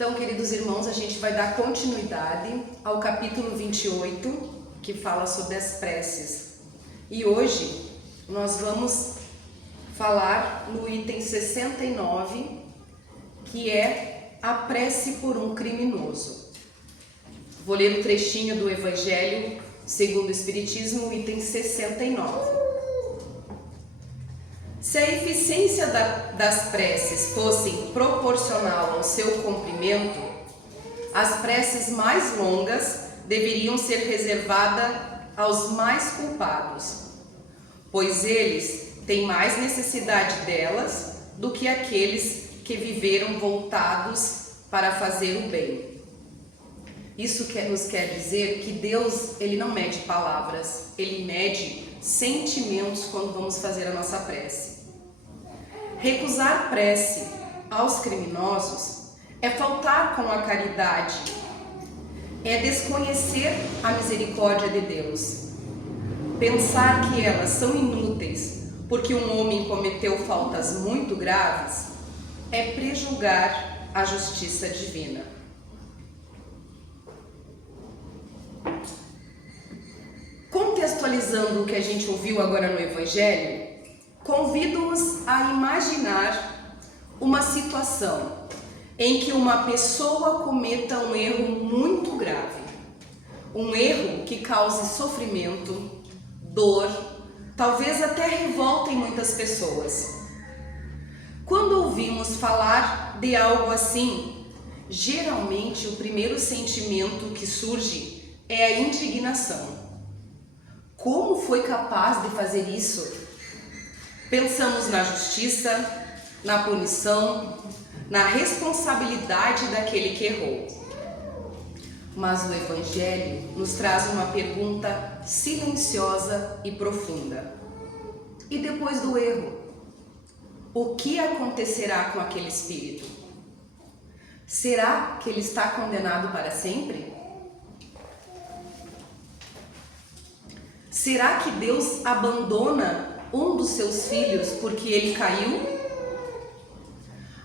Então, queridos irmãos, a gente vai dar continuidade ao capítulo 28, que fala sobre as preces. E hoje nós vamos falar no item 69, que é a prece por um criminoso. Vou ler o trechinho do Evangelho segundo o Espiritismo, item 69. Se a eficiência das preces fosse proporcional ao seu comprimento, as preces mais longas deveriam ser reservadas aos mais culpados, pois eles têm mais necessidade delas do que aqueles que viveram voltados para fazer o bem. Isso nos quer dizer que Deus, Ele não mede palavras, Ele mede sentimentos quando vamos fazer a nossa prece. Recusar prece aos criminosos é faltar com a caridade, é desconhecer a misericórdia de Deus. Pensar que elas são inúteis porque um homem cometeu faltas muito graves é prejulgar a justiça divina. Contextualizando o que a gente ouviu agora no Evangelho, convido-os a imaginar uma situação em que uma pessoa cometa um erro muito grave, um erro que cause sofrimento, dor, talvez até revolta em muitas pessoas. Quando ouvimos falar de algo assim, geralmente o primeiro sentimento que surge é a indignação. Como foi capaz de fazer isso? Pensamos na justiça, na punição, na responsabilidade daquele que errou. Mas o Evangelho nos traz uma pergunta silenciosa e profunda. E depois do erro, o que acontecerá com aquele espírito? Será que ele está condenado para sempre? Será que Deus abandona um dos seus filhos porque ele caiu?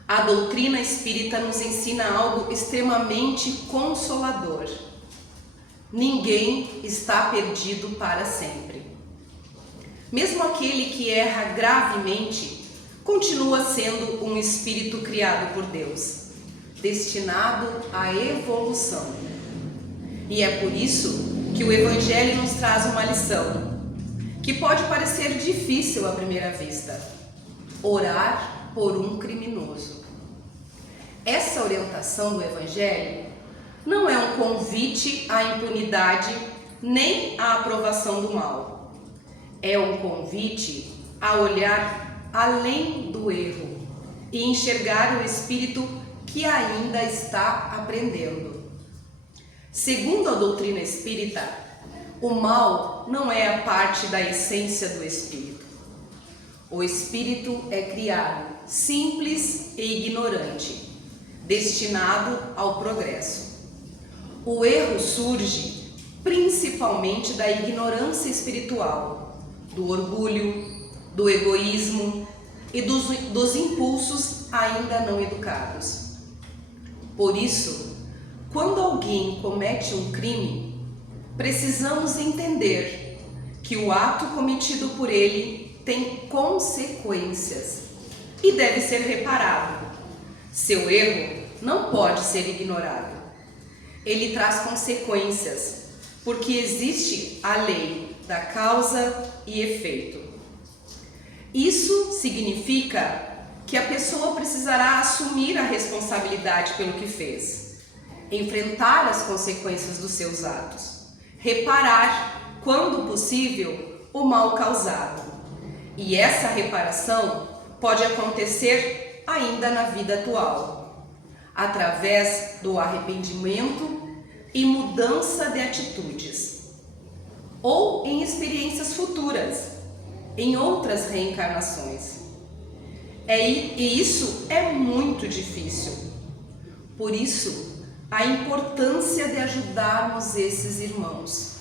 A doutrina espírita nos ensina algo extremamente consolador. Ninguém está perdido para sempre. Mesmo aquele que erra gravemente, continua sendo um espírito criado por Deus, destinado à evolução. E é por isso que o Evangelho nos traz uma lição que pode parecer difícil à primeira vista: orar por um criminoso. Essa orientação do Evangelho não é um convite à impunidade nem à aprovação do mal. É um convite a olhar além do erro e enxergar o espírito que ainda está aprendendo. Segundo a doutrina espírita, o mal não é a parte da essência do espírito. O espírito é criado simples e ignorante, destinado ao progresso. O erro surge principalmente da ignorância espiritual, do orgulho, do egoísmo e dos impulsos ainda não educados. Por isso, quando alguém comete um crime, precisamos entender que o ato cometido por ele tem consequências e deve ser reparado. Seu erro não pode ser ignorado. Ele traz consequências, porque existe a lei da causa e efeito. Isso significa que a pessoa precisará assumir a responsabilidade pelo que fez, enfrentar as consequências dos seus atos, reparar, quando possível, o mal causado. E essa reparação pode acontecer ainda na vida atual, através do arrependimento e mudança de atitudes, ou em experiências futuras, em outras reencarnações. E isso é muito difícil. Por isso, a importância de ajudarmos esses irmãos,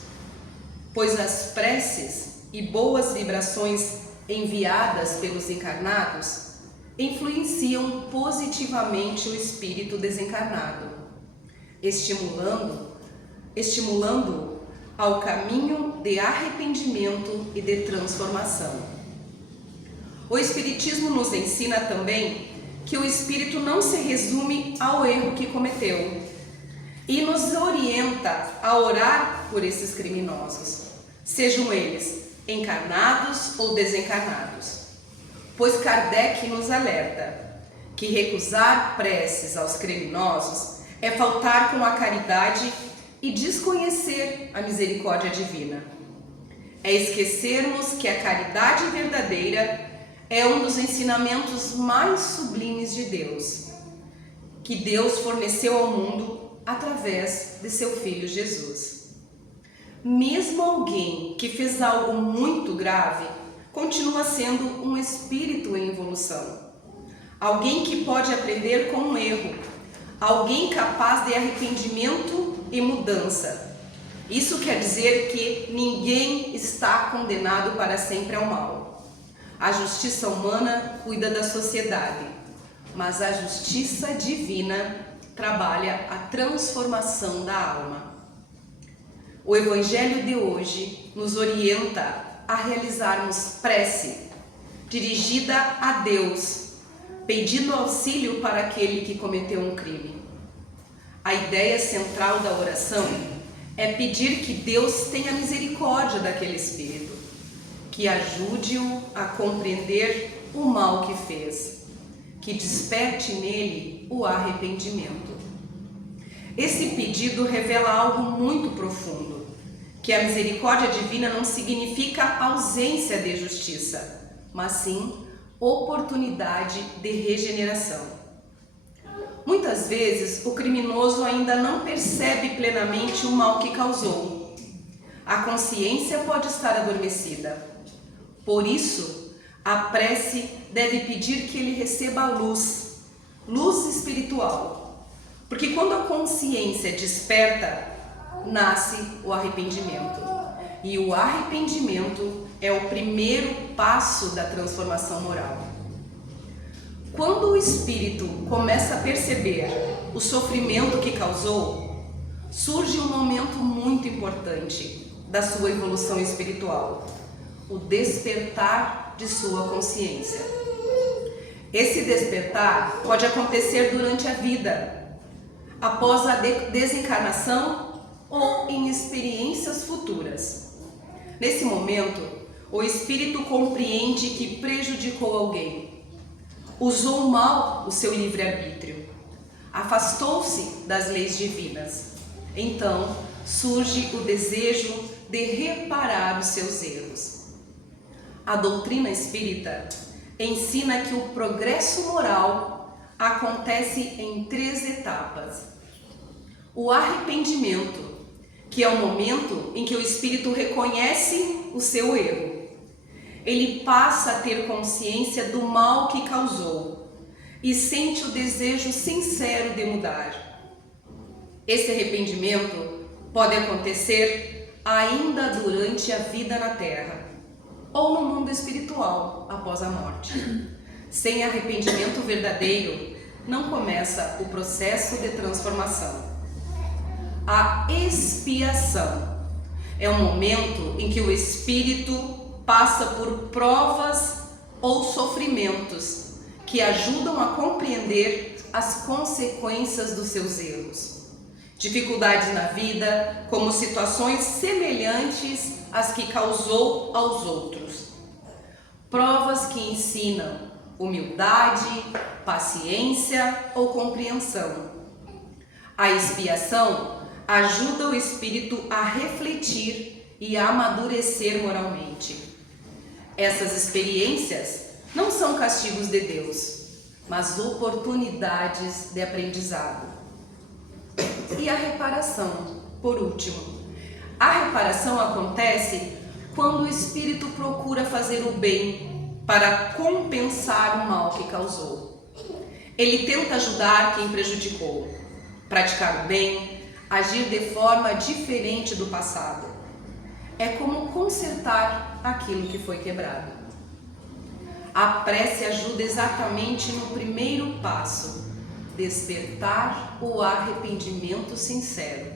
pois as preces e boas vibrações enviadas pelos encarnados influenciam positivamente o espírito desencarnado, estimulando-o ao caminho de arrependimento e de transformação. O Espiritismo nos ensina também que o espírito não se resume ao erro que cometeu e nos orienta a orar por esses criminosos, sejam eles encarnados ou desencarnados, pois Kardec nos alerta que recusar preces aos criminosos é faltar com a caridade e desconhecer a misericórdia divina. É esquecermos que a caridade verdadeira é um dos ensinamentos mais sublimes de Deus, que Deus forneceu ao mundo através de seu Filho Jesus. Mesmo alguém que fez algo muito grave, continua sendo um espírito em evolução. Alguém que pode aprender com um erro, alguém capaz de arrependimento e mudança. Isso quer dizer que ninguém está condenado para sempre ao mal. A justiça humana cuida da sociedade, mas a justiça divina trabalha a transformação da alma. O Evangelho de hoje nos orienta a realizarmos prece dirigida a Deus, pedindo auxílio para aquele que cometeu um crime. A ideia central da oração é pedir que Deus tenha misericórdia daquele espírito, que ajude-o a compreender o mal que fez, que desperte nele o arrependimento. Esse pedido revela algo muito profundo, que a misericórdia divina não significa ausência de justiça, mas sim oportunidade de regeneração. Muitas vezes o criminoso ainda não percebe plenamente o mal que causou. A consciência pode estar adormecida. Por isso, a prece deve pedir que ele receba a luz espiritual. Porque quando a consciência desperta, nasce o arrependimento. E o arrependimento é o primeiro passo da transformação moral. Quando o espírito começa a perceber o sofrimento que causou, surge um momento muito importante da sua evolução espiritual, o despertar de sua consciência. Esse despertar pode acontecer durante a vida, após a desencarnação ou em experiências futuras. Nesse momento, o espírito compreende que prejudicou alguém, usou mal o seu livre-arbítrio, afastou-se das leis divinas. Então surge o desejo de reparar os seus erros. A doutrina espírita ensina que o progresso moral acontece em 3 etapas. O arrependimento, que é o momento em que o espírito reconhece o seu erro. Ele passa a ter consciência do mal que causou e sente o desejo sincero de mudar. Esse arrependimento pode acontecer ainda durante a vida na Terra ou no mundo espiritual após a morte. Sem arrependimento verdadeiro, não começa o processo de transformação. A expiação é o momento em que o espírito passa por provas ou sofrimentos que ajudam a compreender as consequências dos seus erros. Dificuldades na vida, como situações semelhantes às que causou aos outros. Provas que ensinam humildade, paciência ou compreensão. A expiação ajuda o espírito a refletir e a amadurecer moralmente. Essas experiências não são castigos de Deus, mas oportunidades de aprendizado. E a reparação, por último. A reparação acontece quando o espírito procura fazer o bem para compensar o mal que causou. Ele tenta ajudar quem prejudicou, praticar o bem, agir de forma diferente do passado. É como consertar aquilo que foi quebrado. a prece ajuda exatamente no primeiro passo: despertar o arrependimento sincero.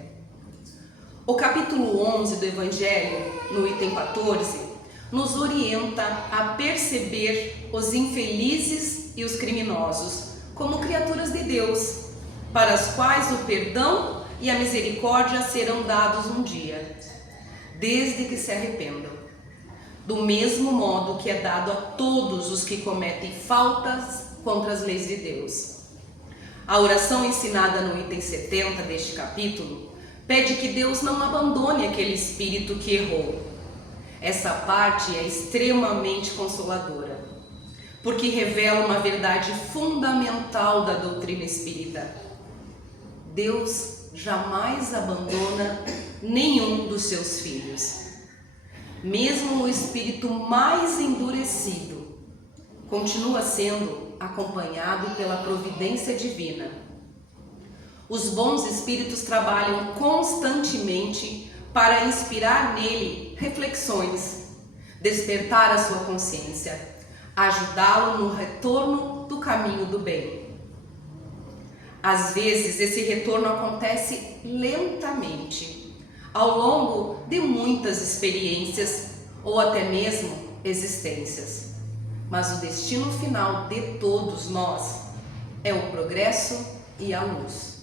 O capítulo 11 do Evangelho, no item 14, nos orienta a perceber os infelizes e os criminosos como criaturas de Deus, para as quais o perdão e a misericórdia serão dados um dia, desde que se arrependam, do mesmo modo que é dado a todos os que cometem faltas contra as leis de Deus. A oração ensinada no item 70 deste capítulo pede que Deus não abandone aquele espírito que errou. Essa parte é extremamente consoladora, porque revela uma verdade fundamental da doutrina espírita. Deus jamais abandona nenhum dos seus filhos. Mesmo o espírito mais endurecido continua sendo acompanhado pela providência divina. Os bons espíritos trabalham constantemente para inspirar nele reflexões, despertar a sua consciência, ajudá-lo no retorno do caminho do bem. Às vezes, esse retorno acontece lentamente, ao longo de muitas experiências ou até mesmo existências. Mas o destino final de todos nós é o progresso e a luz.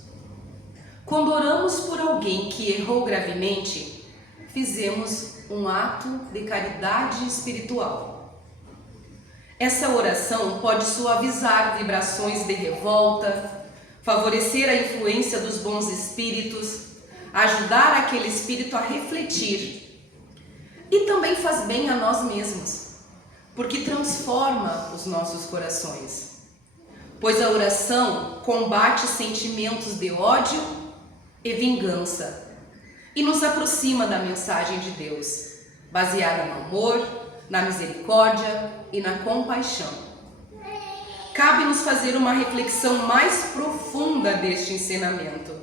Quando oramos por alguém que errou gravemente, fizemos um ato de caridade espiritual. Essa oração pode suavizar vibrações de revolta, favorecer a influência dos bons espíritos, ajudar aquele espírito a refletir. E também faz bem a nós mesmos, porque transforma os nossos corações. Pois a oração combate sentimentos de ódio e vingança e nos aproxima da mensagem de Deus, baseada no amor, na misericórdia e na compaixão. Cabe-nos fazer uma reflexão mais profunda deste ensinamento,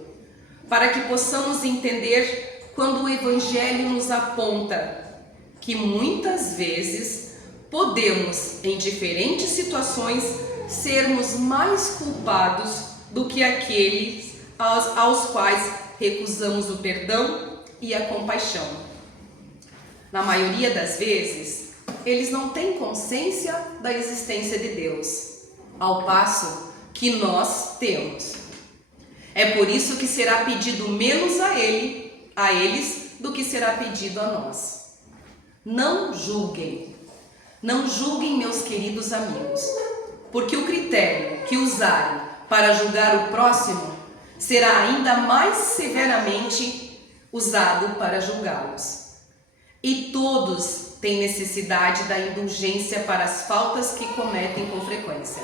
para que possamos entender quando o Evangelho nos aponta que muitas vezes podemos, em diferentes situações, sermos mais culpados do que aqueles aos quais recusamos o perdão e a compaixão. Na maioria das vezes, eles não têm consciência da existência de Deus, ao passo que nós temos. É por isso que será pedido menos a eles do que será pedido a nós. Não julguem, meus queridos amigos, porque o critério que usarem para julgar o próximo será ainda mais severamente usado para julgá-los. E todos têm necessidade da indulgência para as faltas que cometem com frequência.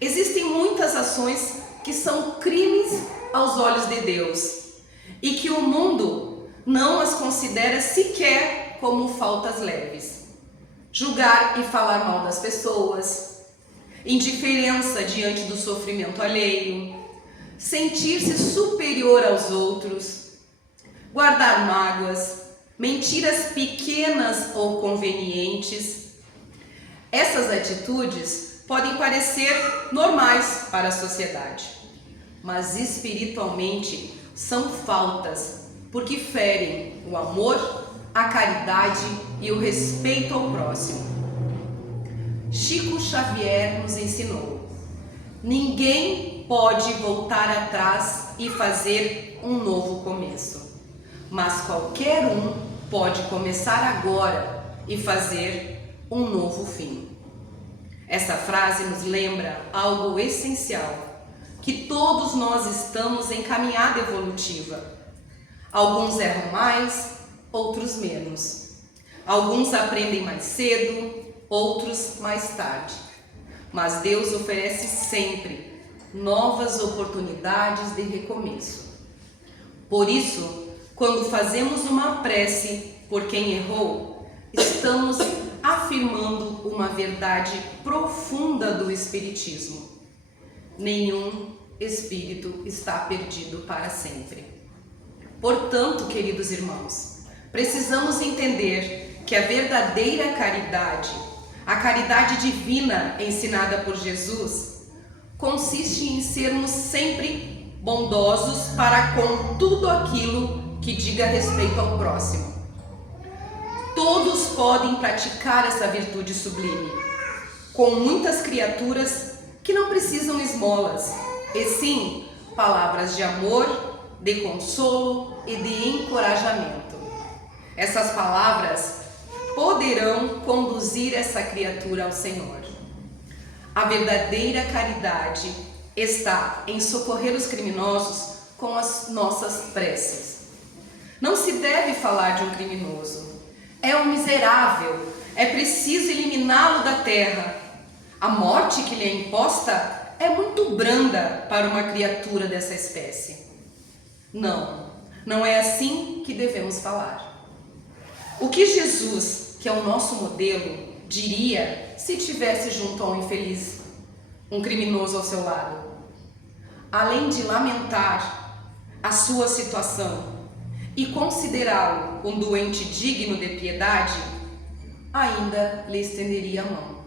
Existem muitas ações que são crimes aos olhos de Deus e que o mundo não as considera sequer como faltas leves. Julgar e falar mal das pessoas, indiferença diante do sofrimento alheio, sentir-se superior aos outros, guardar mágoas, mentiras pequenas ou convenientes. Essas atitudes podem parecer normais para a sociedade, mas espiritualmente são faltas, porque ferem o amor, a caridade e o respeito ao próximo. Chico Xavier nos ensinou: ninguém pode voltar atrás e fazer um novo começo, mas qualquer um pode começar agora e fazer um novo fim. Essa frase nos lembra algo essencial, que todos nós estamos em caminhada evolutiva. Alguns erram mais, outros menos. Alguns aprendem mais cedo, outros mais tarde. Mas Deus oferece sempre novas oportunidades de recomeço. Por isso, quando fazemos uma prece por quem errou, estamos afirmando uma verdade profunda do Espiritismo. Nenhum espírito está perdido para sempre. Portanto, queridos irmãos, precisamos entender que a verdadeira caridade, A caridade divina ensinada por Jesus consiste em sermos sempre bondosos para com tudo aquilo que diga respeito ao próximo. Todos podem praticar essa virtude sublime, com muitas criaturas que não precisam esmolas, e sim palavras de amor, de consolo e de encorajamento. Essas palavras poderão conduzir essa criatura ao Senhor. A verdadeira caridade está em socorrer os criminosos com as nossas preces. Não se deve falar de um criminoso. É um miserável, é preciso eliminá-lo da terra. A morte que lhe é imposta é muito branda para uma criatura dessa espécie. Não é assim que devemos falar. O que Jesus, que é o nosso modelo, diria se estivesse junto a um infeliz, um criminoso ao seu lado? Além de lamentar a sua situação e considerá-lo um doente digno de piedade, ainda lhe estenderia a mão.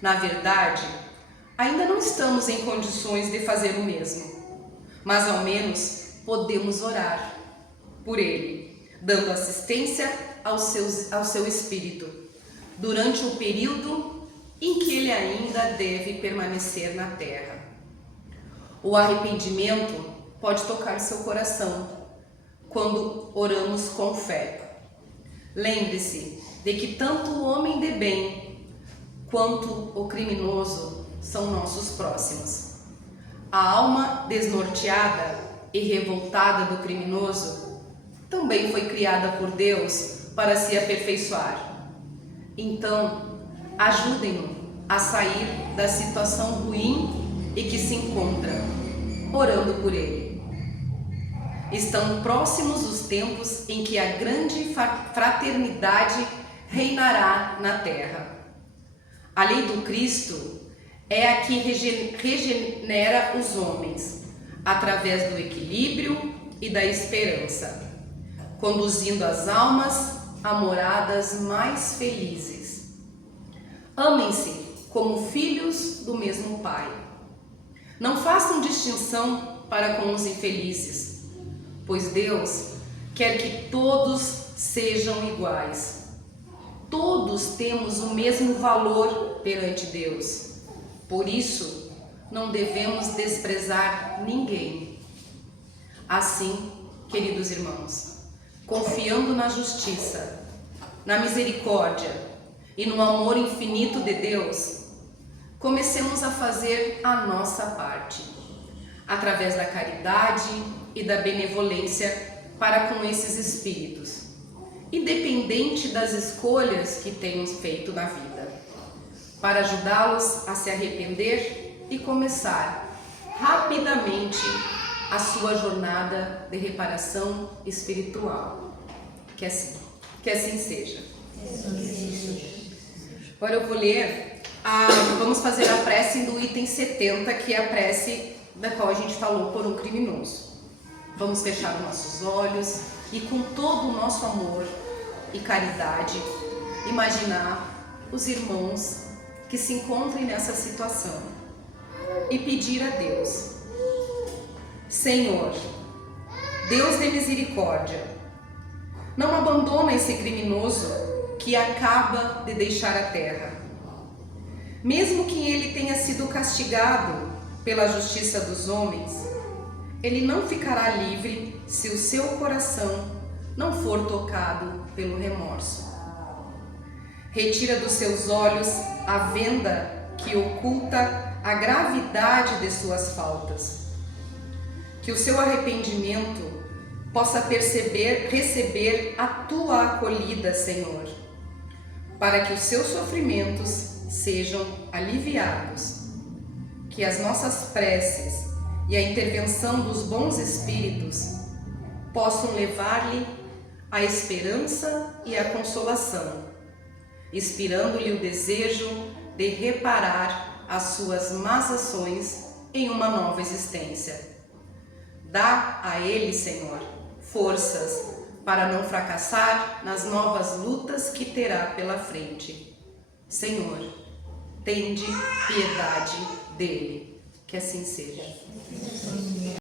Na verdade, ainda não estamos em condições de fazer o mesmo, mas ao menos podemos orar por ele, dando assistência ao seu espírito, durante o período em que ele ainda deve permanecer na terra. O arrependimento pode tocar seu coração quando oramos com fé. Lembre-se de que tanto o homem de bem quanto o criminoso são nossos próximos. A alma desnorteada e revoltada do criminoso também foi criada por Deus para se aperfeiçoar. Então, ajudem-no a sair da situação ruim e que se encontra, orando por ele. Estão próximos os tempos em que a grande fraternidade reinará na terra. A lei do Cristo é a que regenera os homens, através do equilíbrio e da esperança, conduzindo as almas a moradas mais felizes. Amem-se como filhos do mesmo Pai. Não façam distinção para com os infelizes, pois Deus quer que todos sejam iguais. Todos temos o mesmo valor perante Deus. Por isso, não devemos desprezar ninguém. Assim, queridos irmãos, confiando na justiça, na misericórdia e no amor infinito de Deus, comecemos a fazer a nossa parte, através da caridade e da benevolência para com esses espíritos, independente das escolhas que tenham feito na vida, para ajudá-los a se arrepender e começar rapidamente a sua jornada de reparação espiritual. Que assim seja. Agora eu vou ler, vamos fazer a prece do item 70, que é a prece da qual a gente falou por um criminoso. Vamos fechar os nossos olhos e, com todo o nosso amor e caridade, imaginar os irmãos que se encontrem nessa situação e pedir a Deus: Senhor, Deus de misericórdia, não abandona esse criminoso que acaba de deixar a terra. Mesmo que ele tenha sido castigado pela justiça dos homens, ele não ficará livre se o seu coração não for tocado pelo remorso. Retira dos seus olhos a venda que oculta a gravidade de suas faltas. Que o seu arrependimento possa receber a tua acolhida, Senhor, para que os seus sofrimentos sejam aliviados. Que as nossas preces e a intervenção dos bons espíritos possam levar-lhe a esperança e a consolação, inspirando-lhe o desejo de reparar as suas más ações em uma nova existência. Dá a ele, Senhor, forças para não fracassar nas novas lutas que terá pela frente. Senhor, tende piedade dele. Que assim seja.